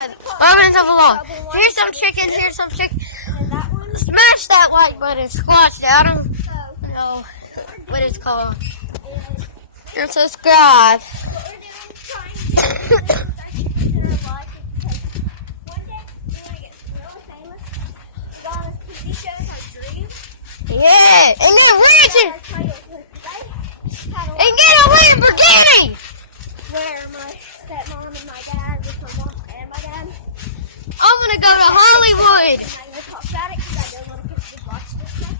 Welcome to the vlog. Here's some chicken, here's some chicken. Smash that like button, squash it. I don't know what it's called. And subscribe. Yeah, and then Richard! And get a Lamborghini! Where my stepmom and my dad, with my mom and my dad. I'm gonna go to Hollywood. I'm not gonna talk about it because I don't want to kids to watch this stuff.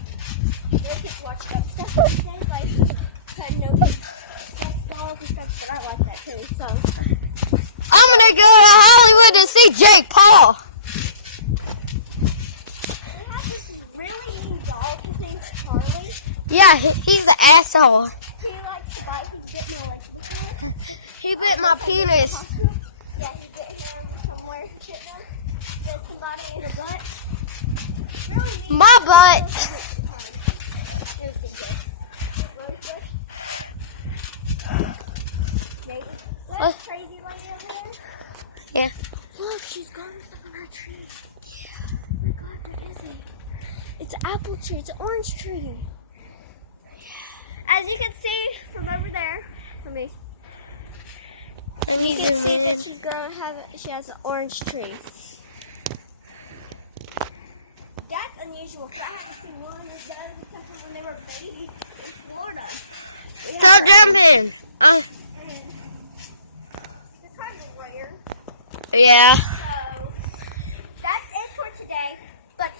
Little kids watch that stuff today, like I know sex dolls and stuff, but I like that too. So I'm gonna go to Hollywood to see Jake Paul. they have this really mean doll. His name's Charlie. Yeah, he's an asshole. He likes to bite. He bit me like He bit my penis. yeah, he bit him somewhere. Bit somebody in the butt. Really mean. My butt. What? Crazy lady over there? Yeah. Look, she's got stuff on her tree. Yeah. Oh my God, what is it? It's an apple tree. It's an orange tree. As you can see from over there, you can see that she has an orange tree. That's unusual because I haven't seen one of those except for when they were babies in Florida. Stop jumping. Oh. And they're kind of rare. Yeah. So that's it for today. But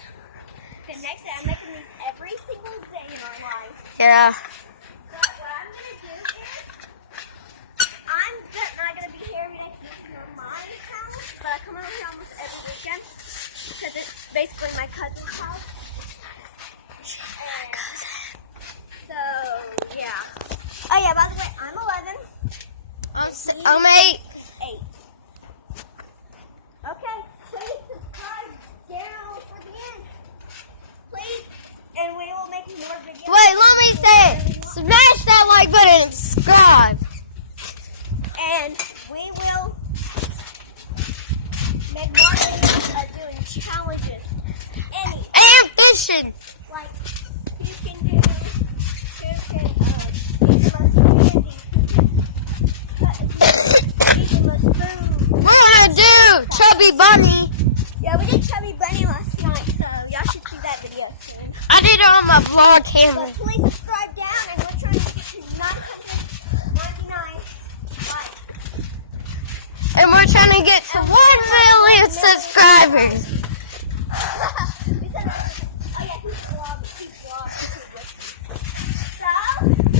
the next day, I'm making these every single day in our life. Yeah. But what I'm going to do is, I'm not going to be here every next week on my house, but I come over here almost every weekend because it's basically my cousin's house. And so, yeah. Oh, yeah, by the way, I'm 11. I'm 8. 8. Okay, please subscribe down for the end. Please, and we will make more videos. Wait, let me say it. Smash that like button and subscribe. And we will make more videos of doing challenges. And fishing. Like, you can do, eat the most candy, eat the most food. What I do, Chubby Bunny. Yeah, we did Chubby Bunny last night, so y'all should see that video soon. I did it on my vlog camera. But please subscribe down, and we're trying to get to 999 likes. And we're trying to get to 1 million subscribers. We said that. Oh yeah, he's vlogging. So